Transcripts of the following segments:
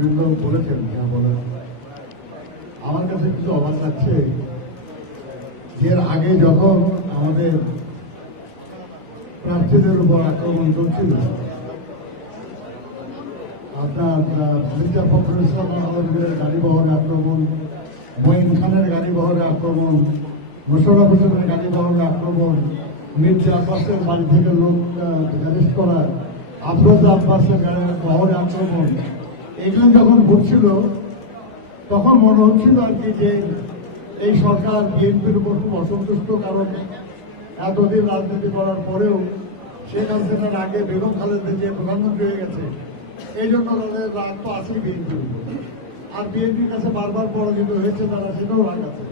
নেতৃবৃন্দ বলেছেন, যা বলেন আমার কাছে কিছু অবাক লাগছে। এর আগে যখন আমাদের প্রার্থীদের উপর আক্রমণ চলছিল, আপনার মির্জা ফখরুল ইসলাম আলমগীরের গাড়িবহরে আক্রমণ, মঈন খানের গাড়িবহরে আক্রমণ, মোশাররফ হোসেনের গাড়িবহরে আক্রমণ, মির্জা আব্বাসের বাড়ি থেকে লোক অ্যারেস্ট করা, আফরোজা আব্বাসের বহরে আক্রমণ, এগুলো যখন ঘটছিল তখন মনে হচ্ছিল আর কি যে এই সরকার বিএনপির উপর খুব অসন্তুষ্ট। কারণ এতদিন রাজনীতি করার পরেও শেখ হাসিনার আগে বেগম খালেদা যে প্রধানমন্ত্রী হয়ে গেছে, এই জন্য তাদের রাগ তো আছেই বিএনপির উপর। আর বিএনপির কাছে বারবার পরাজিত হয়েছে তারা, সেটাও রাগ আছে।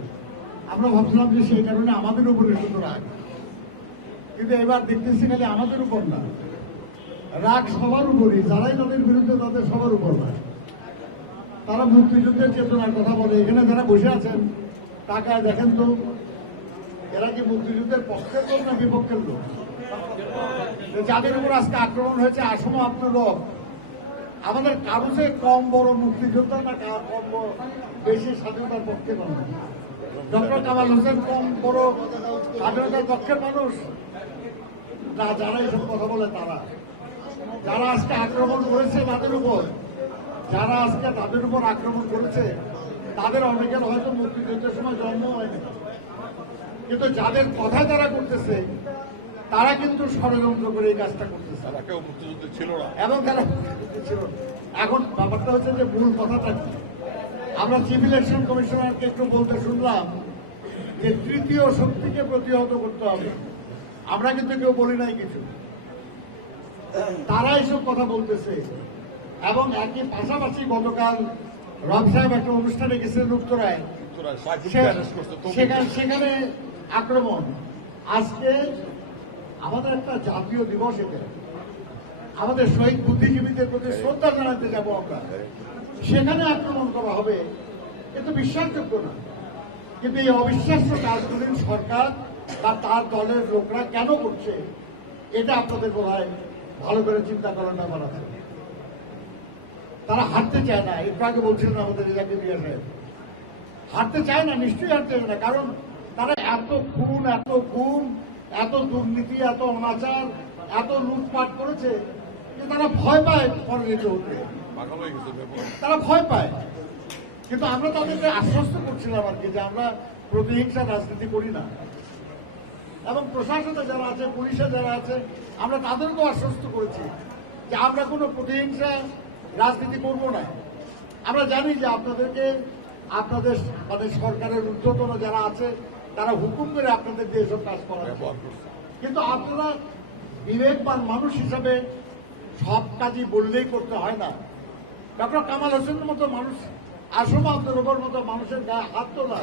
আমরা ভাবছিলাম যে সেই কারণে আমাদের উপরে শুধু রাগ, কিন্তু এবার দেখতেছি খালি আমাদের উপর না, রাগ সবার উপরই। যারাই তাদের বিরুদ্ধে তাদের সবার উপর রাগ। তারা মুক্তিযুদ্ধের চেতনার কথা বলে। এখানে যারা বসে আছেন টাকায় দেখেন তো, এরা কি মুক্তিযুদ্ধের পক্ষের লোক না বিপক্ষের লোক? যাদের উপর আজকে আক্রমণ হয়েছে আসম আব্দুল হক, আমাদের কারুসে কম বড় মুক্তিযোদ্ধা না কম বেশি স্বাধীনতার পক্ষে মানুষ? ডক্টর কামাল হোসেন কম বড় স্বাধীনতার পক্ষের মানুষ না? যারা এইসব কথা বলে তারা, যারা আজকে আক্রমণ করেছে তাদের উপর, যারা আজকে তাদের উপর আক্রমণ করেছে তাদের অনেকের হয়তো মুক্তিযুদ্ধের সময় জন্ম হয়নি, কিন্তু যাদের কথা যারা করতেছে তারা কিন্তু ষড়যন্ত্র করে এই কাজটা করতেছে। তারা কেউ মুক্তিযুদ্ধ ছিল না এবং তারা মুক্তিযুদ্ধ ছিল। এখন ব্যাপারটা হচ্ছে যে মূল কথাটা কি, আমরা চিফ ইলেকশন কমিশনারকে একটু বলতে শুনলাম যে তৃতীয় শক্তিকে প্রতিহত করতে হবে। আমরা কিন্তু কেউ বলি নাই কিছু, তারা এইসব কথা বলতেছে। এবং একই পাশাপাশি গতকাল রব সাহেব একটা অনুষ্ঠানে গেছিলেন উত্তরায়, সেখানে আক্রমণ। আজকে আমাদের একটা জাতীয় দিবস, এটা আমাদের শহীদ বুদ্ধিজীবীদের প্রতি শ্রদ্ধা জানাতে যাব আমরা, সেখানে আক্রমণ করা হবে, এ তো বিশ্বাসযোগ্য না। কিন্তু এই অবিশ্বাস্য কাজগুলি সরকার বা তার দলের লোকরা কেন করছে, এটা আপনাদের বোধহয় ভালো করে চিন্তা করার ব্যাপার আছে। তারা হারতে চায় না, একটু আগে বলছিলেন আমাদের রিজাকে দিয়ে সাহেব, হারতে চায় না, নিশ্চয়ই হারতে চায় না। কারণ তারা এত খুন, এত গুম, এত দুর্নীতি, এত অনাচার, এত লুটপাট করেছে যে তারা ভয় পায় পরাজিত হতে, তারা ভয় পায়। কিন্তু আমরা তাদেরকে আশ্বস্ত করছিলাম আর কি যে আমরা প্রতিহিংসা রাজনীতি করি না, এবং প্রশাসনে যারা আছে, পুলিশে যারা আছে, আমরা তাদেরকেও আশ্বস্ত করেছি যে আমরা কোনো প্রতিহিংসা রাজনীতি করব না। আমরা জানি যে আপনাদেরকে আপনাদের মানে সরকারের ঊর্ধ্বতন যারা আছে তারা হুকুম করে আপনাদের দিয়ে এসব কাজ করা, কিন্তু আপনারা বিবেকবান মানুষ হিসাবে সব কাজই বললেই করতে হয় না। ডক্টর কামাল হোসেনের মতো মানুষ, আসম আব্দুল হকের মতো মানুষের গায়ে হাত তোলা,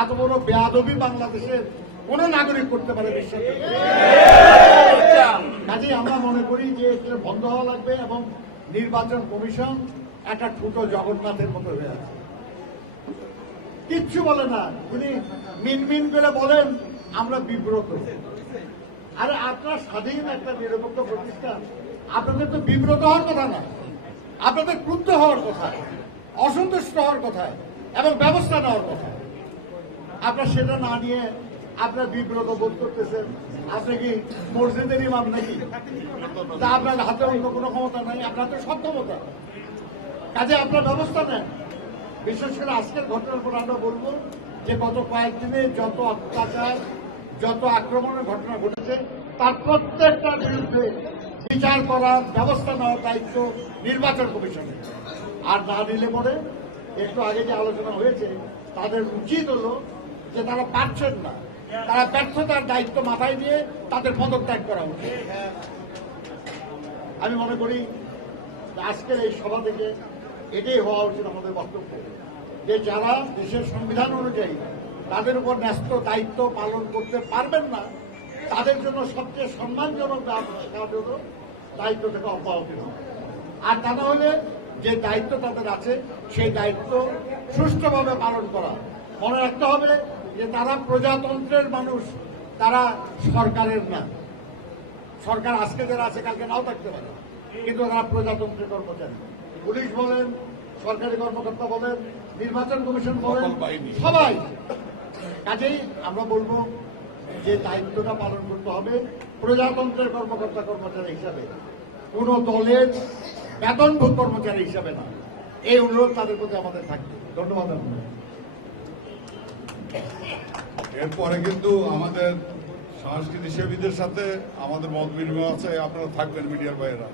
এত বড় বেয়াদবি বাংলাদেশের কোন নাগরিক করতে পারে বিশ্বাস? কাজেই আমরা মনে করি যে এটা বন্ধ হওয়া লাগবে। এবং নির্বাচন কমিশন একটা ছোট জগন্নাথের মতো হয়ে আছে, কিচ্ছু বলে না। তিনি মিনমিন করে বলেন আমরা বিব্রত। আরে আপনার স্বাধীন একটা নিরপেক্ষ প্রতিষ্ঠান, আপনাদের তো বিব্রত হওয়ার কথা না, আপনাদের ক্রুদ্ধ হওয়ার কথা, অসন্তুষ্ট হওয়ার কথা এবং ব্যবস্থা নেওয়ার কথা। আপনার সেটা না নিয়ে আপনার বিব্রত বোধ করতেছেন। আপনি কি মসজিদের ইমাম নাকি? তা আপনার হাতে অন্য কোনো ক্ষমতা নাই, আপনার তো সব ক্ষমতা। কাজে আপনার ব্যবস্থা নেন। বিশেষ করে আজকের ঘটনার পর আমরা বলবো যে গত কয়েকদিনে যত অত্যাচার, যত আক্রমণের ঘটনা ঘটেছে তার প্রত্যেকটার বিরুদ্ধে বিচার করার ব্যবস্থা নেওয়ার দায়িত্ব নির্বাচন কমিশনের। আর না নিলে পরে, একটু আগে যে আলোচনা হয়েছে, তাদের উচিত হলো যে তারা পারছেন না, তারা ব্যর্থতার দায়িত্ব মাথায় নিয়ে তাদের পদত্যাগ করা উচিত। আমি মনে করি আজকের এই সভা থেকে এটাই হওয়া উচিত আমাদের বক্তব্য, যে যারা দেশের সংবিধান অনুযায়ী তাদের উপর ন্যস্ত দায়িত্ব পালন করতে পারবেন না, তাদের জন্য সবচেয়ে সম্মানজনক কাজ হল দায়িত্ব থেকে অব্যাহতি নেওয়া। আর তা না হলে যে দায়িত্ব তাদের আছে সেই দায়িত্ব সুষ্ঠুভাবে পালন করা। মনে রাখতে হবে যে তারা প্রজাতন্ত্রের মানুষ, তারা সরকারের না। সরকার আজকে যারা আছে কালকে নাও থাকতে পারে, কিন্তু তারা প্রজাতন্ত্রের কর্মচারী। পুলিশ বলেন, সরকারি কর্মকর্তা বলেন, নির্বাচন কমিশন বলেন, সকল বাহিনী। সবাই। কাজেই আমরা বলবো যে দায়িত্বটা পালন করতে হবে প্রজাতন্ত্রের কর্মকর্তা কর্মচারী হিসাবে, কোন দলের বেতনভোগ কর্মচারী হিসাবে না। এই অনুরোধ তাদের প্রতি আমাদের থাকবে। ধন্যবাদ আপনাদের। এরপরে কিন্তু আমাদের সংস্কৃতি সেবীদের সাথে আমাদের মত বিনিময় আছে, আপনারা থাকবেন মিডিয়ার বাইরে।